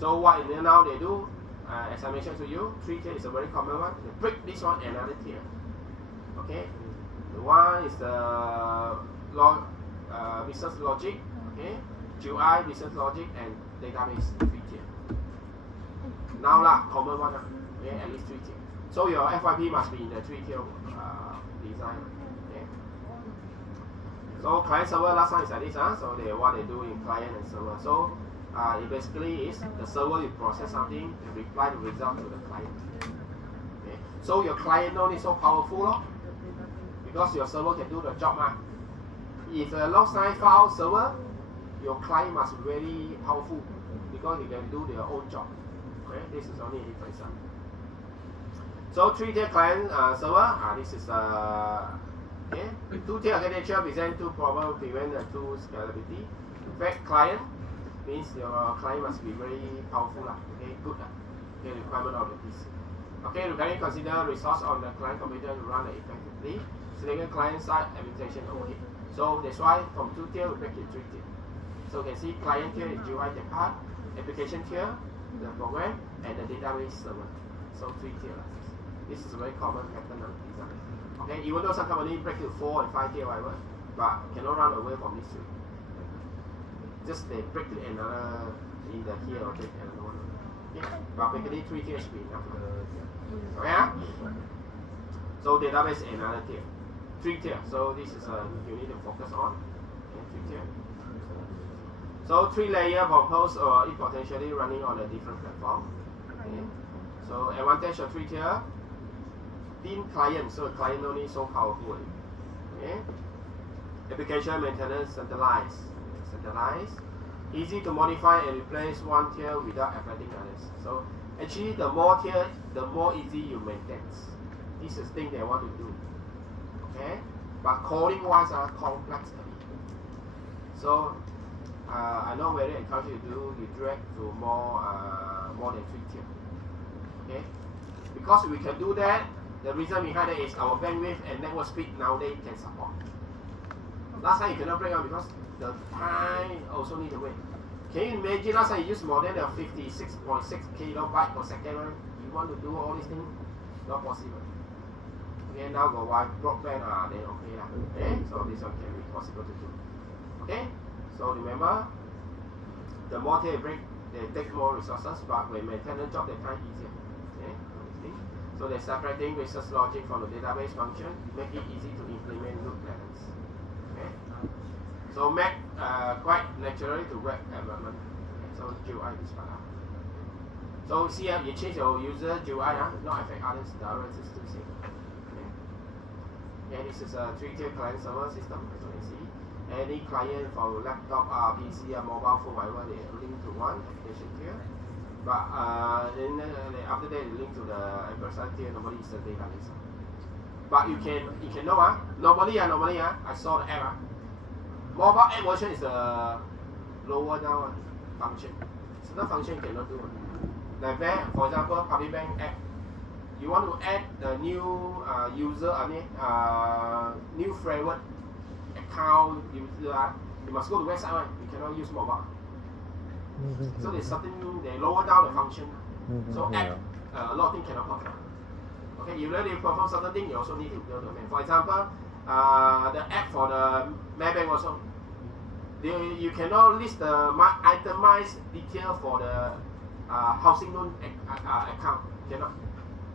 So what now they do? As I mentioned to you, 3 tier is a very common one. They break this one another tier. Okay. The one is the business logic. Okay. UI, business logic, and database 3 tier. Now common one. Okay, at least 3 tier. So your FYP must be in the 3 tier design. Okay. So client server last time is like this. So what they do in client and server. So it basically is the server you process something and reply the result to the client. Okay. So your client not is so powerful because your server can do the job. If a long time file server, your client must be very powerful because they can do their own job. Okay, this is only a difference. So 3-tier client server, this is okay. 2-tier architecture present 2 problems, prevent the 2 scalability. In fact, client means your client must be very powerful. Okay, good. Okay, requirement of the PC. Okay, you can consider resource on the client computer to run it effectively. Select client side administration overhead. So that's why from 2 tier we break it 3 tier. So you can see client tier is GUI the part, application tier, the program, and the database server. So 3 tier. This is a very common pattern of design. Okay, even though some company break it 4 and 5 tier whatever, but cannot run away from this 3. Just they break it another in the here or break another one. Okay, but basically 3 tiers should be enough. Okay. So database another tier. 3 tier. So this is you need to focus on. Okay, 3 tier. So 3 layer compose or potentially running on a different platform. Okay. So advantage of 3 tier. Thin client, so client only so powerful. Okay. Application maintenance centralized. Easy to modify and replace one tier without affecting others. So actually, the more tier, the more easy you maintain. This is the thing they want to do. Okay, but coding wise are complex. So I know whether encourage you to do, you drag to more than 3 tier. Okay, because we can do that. The reason behind it is our bandwidth and network speed nowadays can support. Last time you cannot break on because the time also need to wait. Can you imagine last time you use more than 56.6 kilobyte per second? Right? You want to do all these things? Not possible. Okay, now go wide broadband, then okay lah. Okay, so this one can be possible to do. Okay, so remember, the more they break, they take more resources, but when maintenance job, they time easier. Okay, so they're separating research logic from the database function, make it easy to implement loop balance. Okay, so make quite naturally to web environment. Okay, so GUI is part. So see, you change your user GUI, not affect others. The others is still same. Okay, this is a 3-tier client server system, as you can see. Any client from laptop, PC, mobile phone, whatever, they link to one application tier. But then after that, they link to the application tier. Normally, it's a database. But you can know, normally, I saw the app. Mobile app version is the lower down function. Certain function cannot do. Like bank, for example, public bank app. You want to add the new user, new framework account user, you must go to website, right? You cannot use mobile. So there's something, they lower down the function. So app, a lot of things cannot perform. Okay, you really perform certain things, you also need to build a man. For example, the app for the Maybank also. You cannot list the itemized detail for the housing loan account. Cannot.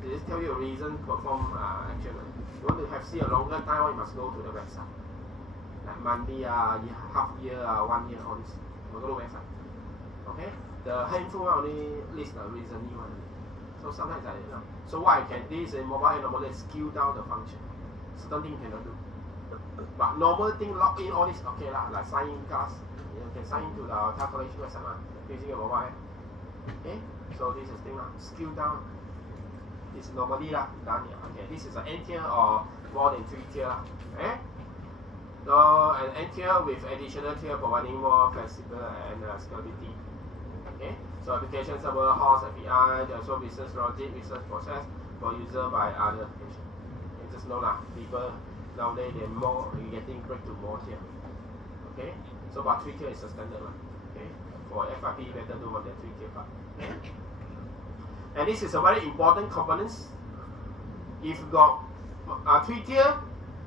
They just tell you a reason to perform action. You want to see a longer time, you must go to the website. Like monthly, half year, 1 year, all this. You go to the website. Okay? The handful only list the reasoning one. So sometimes I don't know. So what I can do is in mobile normally scale down the function. Certain things cannot do. But normal thing log in all this okay lah, like sign in class. You can sign into the calculation website using a mobile. Okay? So this is thing scale down. It's normally done here. Okay, this is an N tier or more than 3 tier. Okay? So an N tier with additional tier providing more flexible and scalability. Okay? So application server host API, there's also business logic, research process for user by other application. Okay, just know lah, people nowadays they're getting break to more tier. Okay? So but 3 tier is the standard one. Okay? For FIP better do more than 3 tier part. Okay? And this is a very important component. If you got 3 tier,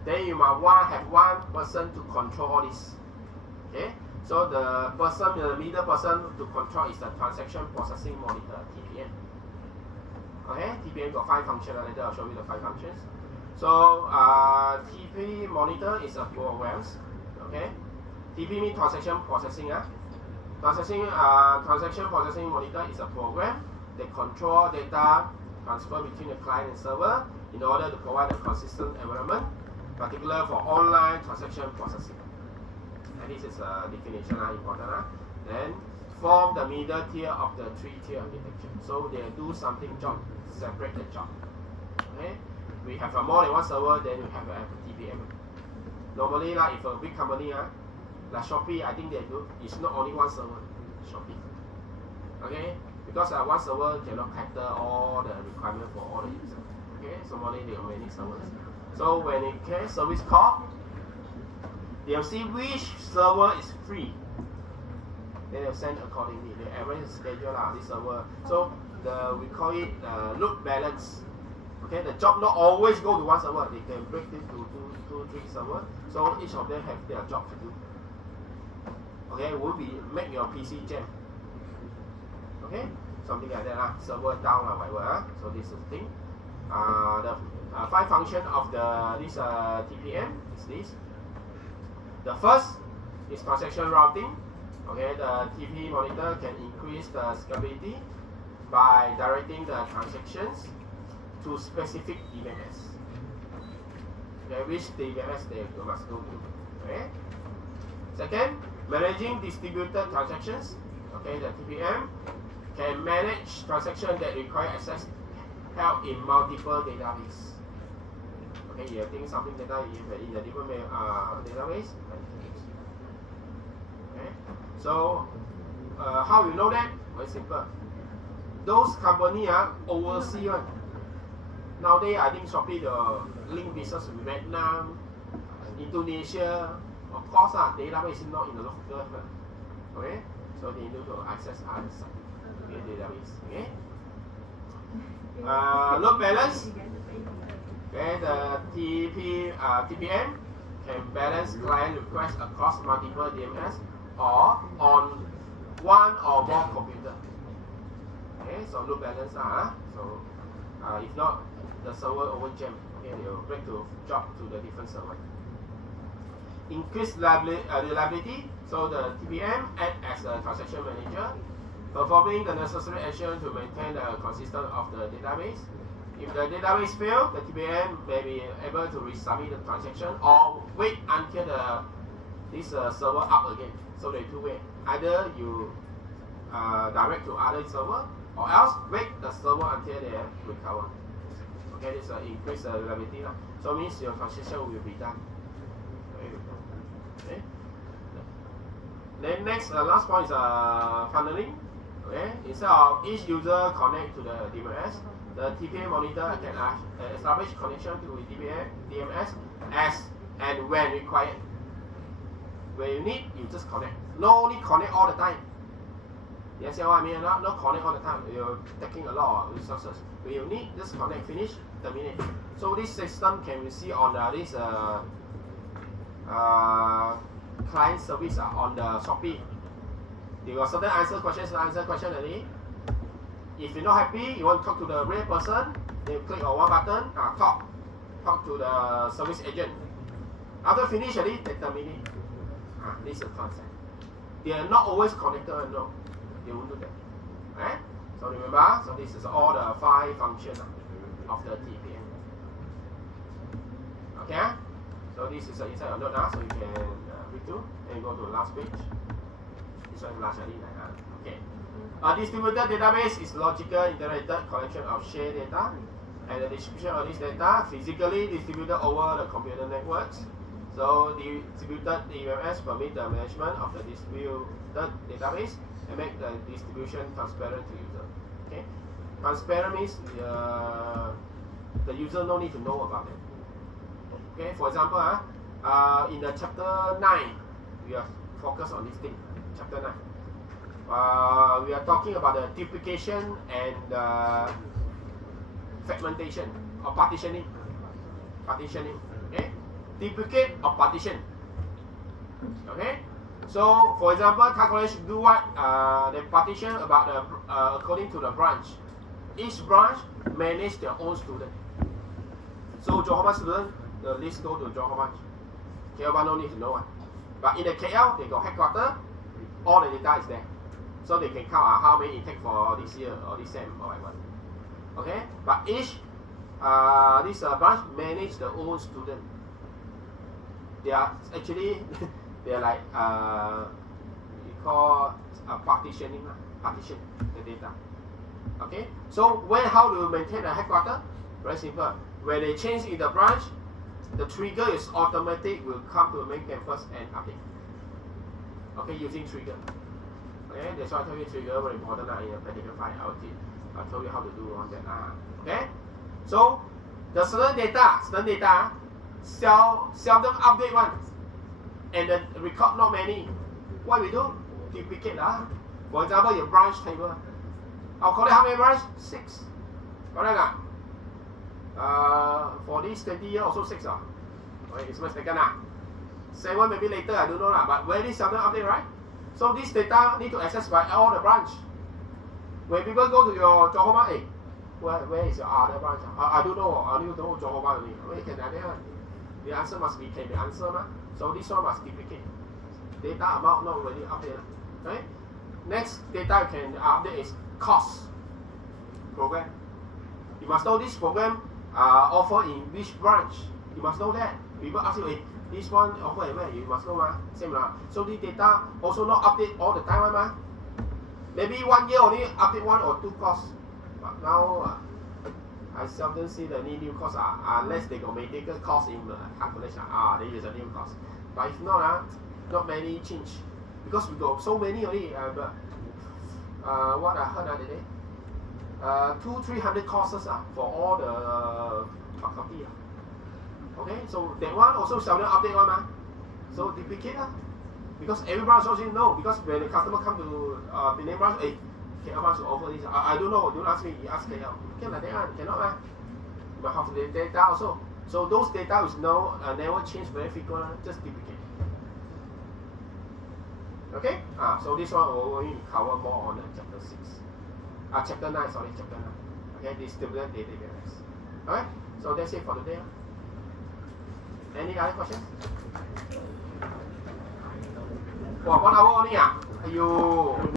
then you might have one person to control all this. Okay? So the middle person to control is the transaction processing monitor, TPM. Okay? TPM got 5 functions. Later I'll show you the 5 functions. So TP monitor is a programs. Okay? TP means transaction processing. Transaction processing monitor is a program. They control data transfer between the client and server in order to provide a consistent environment, particularly for online transaction processing. And this is a definition important. Then form the middle tier of the 3-tier architecture. So they do something job, separate the job. Okay? We have more than one server, then we have a TPM. Normally, if a big company, like Shopee, I think they do. It's not only one server, Shopee. Okay? Because one server cannot cater all the requirements for all the users. Okay, so normally they have many servers. So when it comes service call, they'll see which server is free. Then they'll send accordingly. They arrange the schedule this server. So we call it load balance. Okay, the job not always go to one server. They can break it to 2, 3 servers. So each of them have their job to do. Okay, will be make your PC jam. Okay, something like that server down whatever. So this is the thing. The 5 functions of this TPM is this. The first is transaction routing. Okay, the TP monitor can increase the scalability by directing the transactions to specific DBMS. Okay, which DBMS they must go to. Okay. Second, Managing distributed transactions, okay, the TPM can manage transactions that require access help in multiple databases. Okay, you think something data in a different database. Okay, so how you know that? Very simple. Those companies oversee one. Nowadays, I think Shopee the link business with Vietnam, Indonesia. Of course, database is not in the local. Okay, so they need to access other database. Okay, load balance. Okay, the TPM can balance client requests across multiple DMS or on one or more computers. Okay, so load balance. So if not, the server overjam. Okay, they will break to job to the different server. Increase reliability. So the TPM acts as a transaction manager, performing the necessary action to maintain the consistency of the database. If the database fails, the TPM may be able to resubmit the transaction or wait until this server up again. So there are two ways. Either you direct to other server, or else wait the server until they recover. Okay, this increase reliability. So it means your transaction will be done. Okay. Then next, last point is funneling. Okay, instead of each user connect to the DMS, the TPM monitor can establish connection to DMS as and when required. When you need, you just connect. No need connect all the time. You understand what I mean? Not connect all the time. You're taking a lot of resources. When you need, just connect, finish, terminate. So this system can be seen on this client service on the Shopee. You got certain answer questions already. If you're not happy, you want to talk to the real person, then you click on one button, talk to the service agent. After finish already, they terminate. This is the concept. They are not always connected, no. They won't do that. Right? So remember, so this is all the 5 functions of the TPM. Okay? So this is inside your note now, so you can read through and go to the last page. This one is last already. Okay. A distributed database is logical integrated collection of shared data, and the distribution of this data physically distributed over the computer networks. So the distributed DMS permit the management of the distributed database and make the distribution transparent to user. Okay, transparent means the user no need to know about it. Okay, for example, in the chapter 9, we are focused on this thing. Chapter 9. We are talking about the duplication and fragmentation or partitioning. Okay, duplicate or partition. Okay, so for example, calculation do what? They partition about the according to the branch. Each branch manage their own student. So how much student? The list go to how much? KL1 no need to know. But in the KL, they got headquarters. All the data is there. So they can count how many it take for this year or this sem or whatever. Okay? But each this branch manage their own student. They are actually they are like we call partition the data. Okay? So how do you maintain the headquarters? Very simple. When they change in the branch, the trigger is automatic, will come to the main campus and update. Okay, using trigger. Okay, that's why I told you trigger very important in a practical file. I told you how to do all that. Okay, so the certain data seldom update one, and the record not many. What we do? Duplicate. For example, your branch table. I'll call it how many branch? 6. Correct? For this 20 years also 6. Okay, it's mistaken. 7 maybe later, I don't know. But very seldom update, right? So this data need to access by all the branch. When people go to your Johor Bahru, where is your other branch? I don't know. I only know Johor Bahru only. Where can I do? The answer can be answered. So this one must duplicate. Data amount not really updated. Okay? Next data you can update is cost program. You must know this program offer in which branch. You must know that. People ask you, This one over at where? You must know, same lah. So the data also not update all the time, Maybe 1 year only update 1 or 2 course. But now, I seldom see any new course unless they got medical course in the calculation. They use a new course. But if not, not many change. Because we got so many already. What I heard today, 200-300 courses for all the faculty. Okay, so that one also seldom update one, So duplicate because every branch also know. Because when the customer come to the name branch, KL branch will offer this. I don't know. Don't ask me. You ask KL. Can like that? Cannot, But have the data also. So those data is never change very frequent. Just duplicate. Okay. So this one will only cover more on the chapter 6. Chapter 9. Sorry, chapter 9. Okay, distributed database. Alright. So that's it for today. Any other questions? 1 hour only.